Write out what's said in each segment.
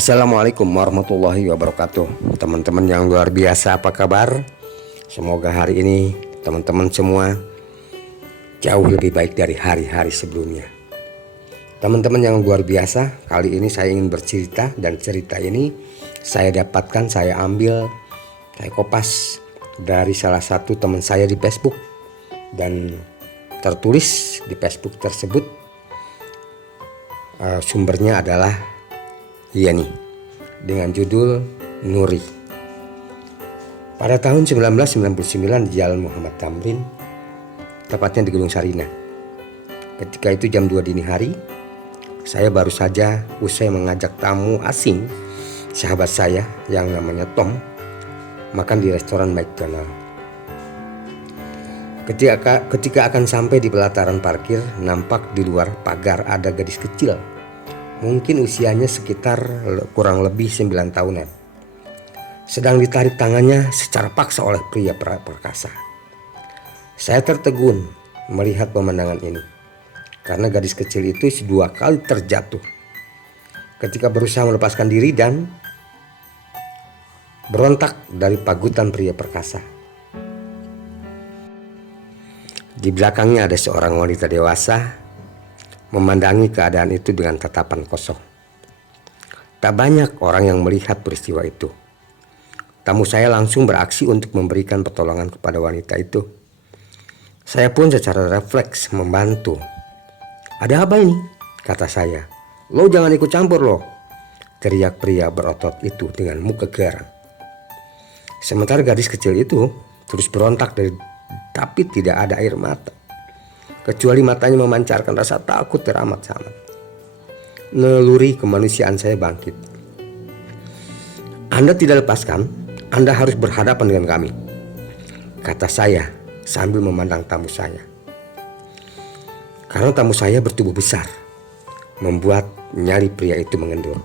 Assalamualaikum warahmatullahi wabarakatuh. Teman-teman yang luar biasa, apa kabar? Semoga hari ini teman-teman semua jauh lebih baik dari hari-hari sebelumnya. Teman-teman yang luar biasa, kali ini saya ingin bercerita, dan cerita ini saya dapatkan, saya ambil, saya kopas dari salah satu teman saya di Facebook, dan tertulis di Facebook tersebut sumbernya adalah nih, dengan judul Nuri. Pada tahun 1999 di Jalan Muhammad Tamrin, tepatnya di Gunung Sarinah. Ketika itu jam 2 dini hari, saya baru saja usai mengajak tamu asing, sahabat saya yang namanya Tom, makan di restoran McDonald. Ketika akan sampai di pelataran parkir, nampak di luar pagar ada gadis kecil. Mungkin usianya sekitar kurang lebih 9 tahunan. Sedang ditarik tangannya secara paksa oleh pria perkasa. Saya tertegun melihat pemandangan ini, karena gadis kecil itu 2 kali terjatuh ketika berusaha melepaskan diri dan berontak dari pagutan pria perkasa. Di belakangnya ada seorang wanita dewasa memandangi keadaan itu dengan tatapan kosong. Tak banyak orang yang melihat peristiwa itu. Tamu saya langsung beraksi untuk memberikan pertolongan kepada wanita itu. Saya pun secara refleks membantu. "Ada apa ini?" kata saya. "Lo jangan ikut campur lo," teriak pria berotot itu dengan muka garang. Sementara gadis kecil itu terus berontak tapi tidak ada air mata, kecuali matanya memancarkan rasa takut teramat-amat. Naluri kemanusiaan saya bangkit. "Anda tidak lepaskan, Anda harus berhadapan dengan kami," kata saya sambil memandang tamu saya. Karena tamu saya bertubuh besar, membuat nyali pria itu mengendur.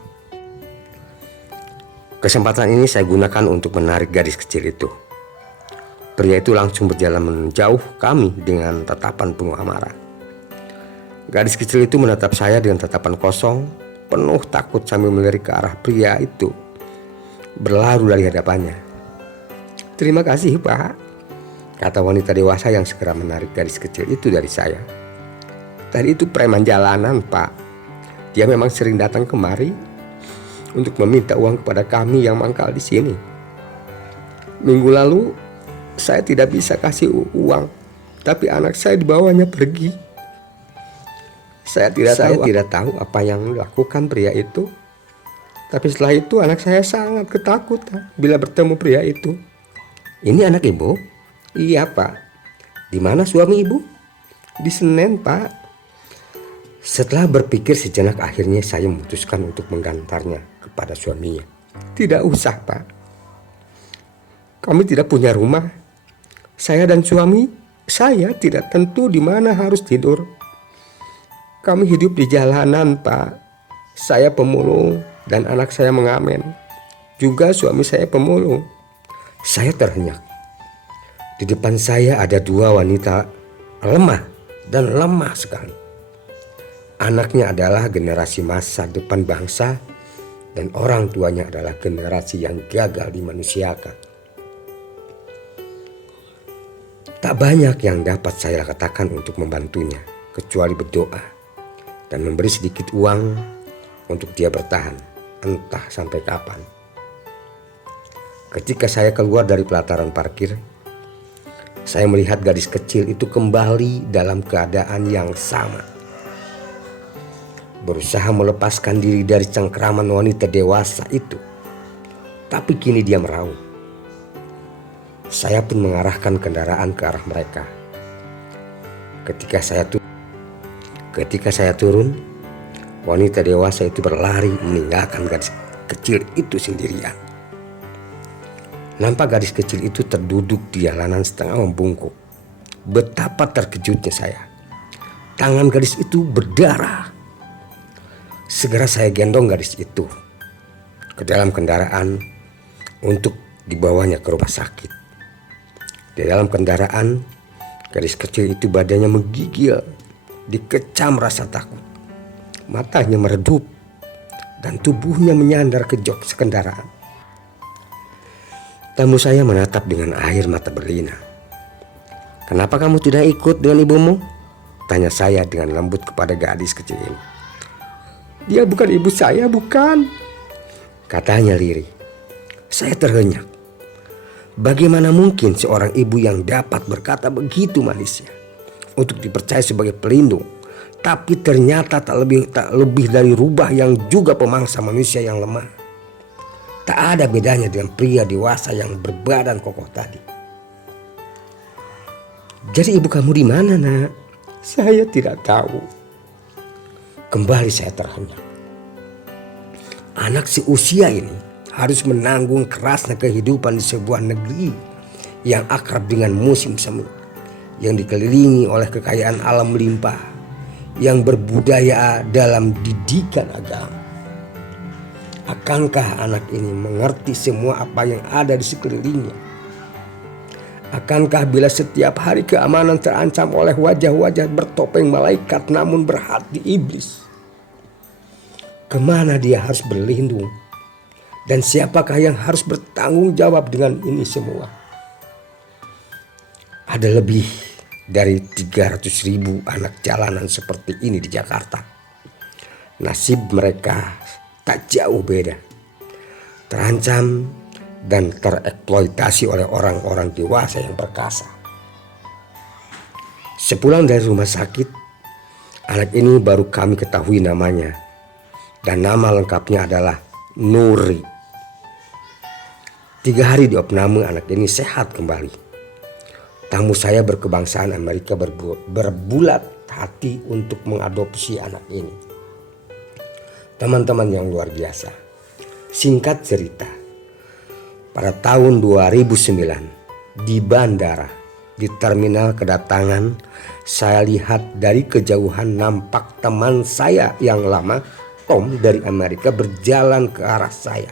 Kesempatan ini saya gunakan untuk menarik gadis kecil itu. Pria itu langsung berjalan menjauh kami dengan tatapan penuh amarah. Gadis kecil itu menatap saya dengan tatapan kosong, penuh takut sambil melirik ke arah pria itu, berlalu dari hadapannya. "Terima kasih, Pak," kata wanita dewasa yang segera menarik gadis kecil itu dari saya. "Tadi itu preman jalanan, Pak. Dia memang sering datang kemari untuk meminta uang kepada kami yang mangkal di sini. Minggu lalu saya tidak bisa kasih uang, tapi anak saya dibawanya pergi. Saya tidak tahu apa yang dilakukan pria itu. Tapi setelah itu anak saya sangat ketakutan bila bertemu pria itu." "Ini anak ibu?" "Iya, Pak." "Di mana suami ibu?" "Di Senen, Pak." Setelah berpikir sejenak, akhirnya saya memutuskan untuk menggantarnya kepada suaminya. "Tidak usah, Pak. Kami tidak punya rumah. Saya dan suami saya tidak tentu di mana harus tidur. Kami hidup di jalanan, Pak. Saya pemulung dan anak saya mengamen. Juga suami saya pemulung." Saya terhenyak. Di depan saya ada 2 wanita lemah dan lemah sekali. Anaknya adalah generasi masa depan bangsa, dan orang tuanya adalah generasi yang gagal dimanusiakan. Tak banyak yang dapat saya katakan untuk membantunya, kecuali berdoa dan memberi sedikit uang untuk dia bertahan, entah sampai kapan. Ketika saya keluar dari pelataran parkir, saya melihat gadis kecil itu kembali dalam keadaan yang sama. Berusaha melepaskan diri dari cengkraman wanita dewasa itu, tapi kini dia meraung. Saya pun mengarahkan kendaraan ke arah mereka. Ketika saya turun, wanita dewasa itu berlari meninggalkan gadis kecil itu sendirian. Nampak gadis kecil itu terduduk di jalanan setengah membungkuk. Betapa terkejutnya saya. Tangan gadis itu berdarah. Segera saya gendong gadis itu ke dalam kendaraan untuk dibawanya ke rumah sakit. Di dalam kendaraan, gadis kecil itu badannya menggigil, dikecam rasa takut. Matanya meredup, dan tubuhnya menyandar ke jok kendaraan. Tamu saya menatap dengan air mata berlinang. "Kenapa kamu tidak ikut dengan ibumu?" tanya saya dengan lembut kepada gadis kecil ini. "Dia bukan ibu saya, bukan," katanya lirih. Saya terhenyak. Bagaimana mungkin seorang ibu yang dapat berkata begitu manisnya untuk dipercaya sebagai pelindung, tapi ternyata tak lebih dari rubah yang juga pemangsa manusia yang lemah. Tak ada bedanya dengan pria dewasa yang berbadan kokoh tadi. "Jadi ibu kamu di mana, Nak?" "Saya tidak tahu." Kembali saya terhenyak. Anak seusia ini harus menanggung kerasnya kehidupan di sebuah negeri yang akrab dengan musim semi, yang dikelilingi oleh kekayaan alam melimpah, yang berbudaya dalam didikan agama. Akankah anak ini mengerti semua apa yang ada di sekelilingnya? Akankah bila setiap hari keamanan terancam oleh wajah-wajah bertopeng malaikat namun berhati iblis? Kemana dia harus berlindung? Dan siapakah yang harus bertanggung jawab dengan ini semua? Ada lebih dari 300.000 anak jalanan seperti ini di Jakarta. Nasib mereka tak jauh beda. Terancam dan tereksploitasi oleh orang-orang dewasa yang perkasa. Sepulang dari rumah sakit, anak ini baru kami ketahui namanya. Dan nama lengkapnya adalah Nuri. 3 hari di opname anak ini sehat kembali. Tamu saya berkebangsaan Amerika berbulat hati untuk mengadopsi anak ini. Teman-teman yang luar biasa. Singkat cerita, pada tahun 2009 di bandara, di terminal kedatangan, saya lihat dari kejauhan nampak teman saya yang lama, Tom dari Amerika, berjalan ke arah saya.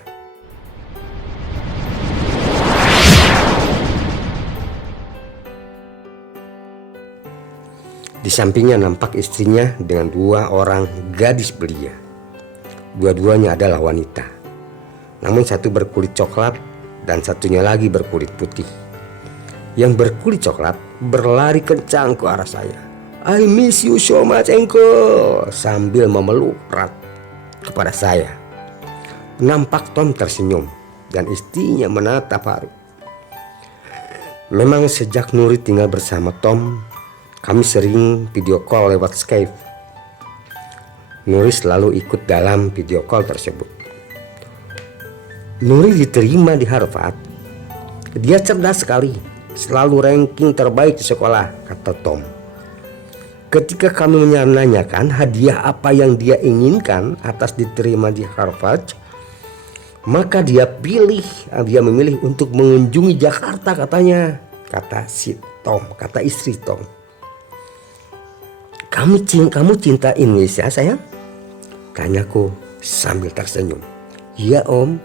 Di sampingnya nampak istrinya dengan 2 orang gadis belia. Dua-duanya adalah wanita. Namun satu berkulit coklat dan satunya lagi berkulit putih. Yang berkulit coklat berlari kencang ke arah saya. "I miss you so much, Engko," sambil memeluk erat kepada saya. Nampak Tom tersenyum dan istrinya menatap haru. Memang sejak Nuri tinggal bersama Tom, kami sering video call lewat Skype. Nuri selalu ikut dalam video call tersebut. Nuri diterima di Harvard. Dia cerdas sekali, selalu ranking terbaik di sekolah, kata Tom. Ketika kami menanyakan hadiah apa yang dia inginkan atas diterima di Harvard, maka dia memilih untuk mengunjungi Jakarta katanya, kata istri Tom. Kamu cinta Indonesia, sayang? Tanyaku sambil tersenyum. "Iya, Om,"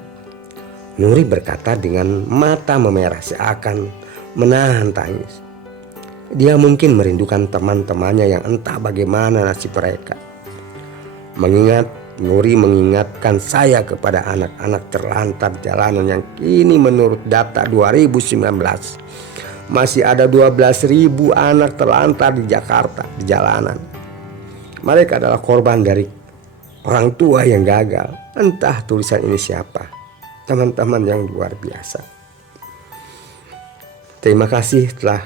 Nuri berkata dengan mata memerah seakan menahan tangis. Dia mungkin merindukan teman-temannya yang entah bagaimana nasib mereka. Nuri mengingatkan saya kepada anak-anak terlantar jalanan yang kini menurut data 2019 masih ada 12.000 anak terlantar di Jakarta di jalanan. Mereka adalah korban dari orang tua yang gagal. Entah tulisan ini siapa. Teman-teman yang luar biasa. Terima kasih telah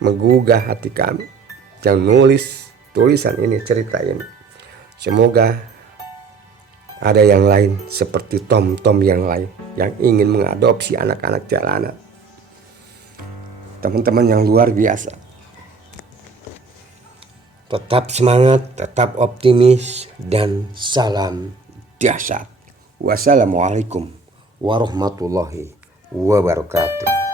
menggugah hati kami yang nulis tulisan ini, cerita ini. Semoga ada yang lain seperti Tom yang lain yang ingin mengadopsi anak-anak jalanan. Teman-teman yang luar biasa. Tetap semangat, tetap optimis, dan salam dahsyat. Wassalamualaikum warahmatullahi wabarakatuh.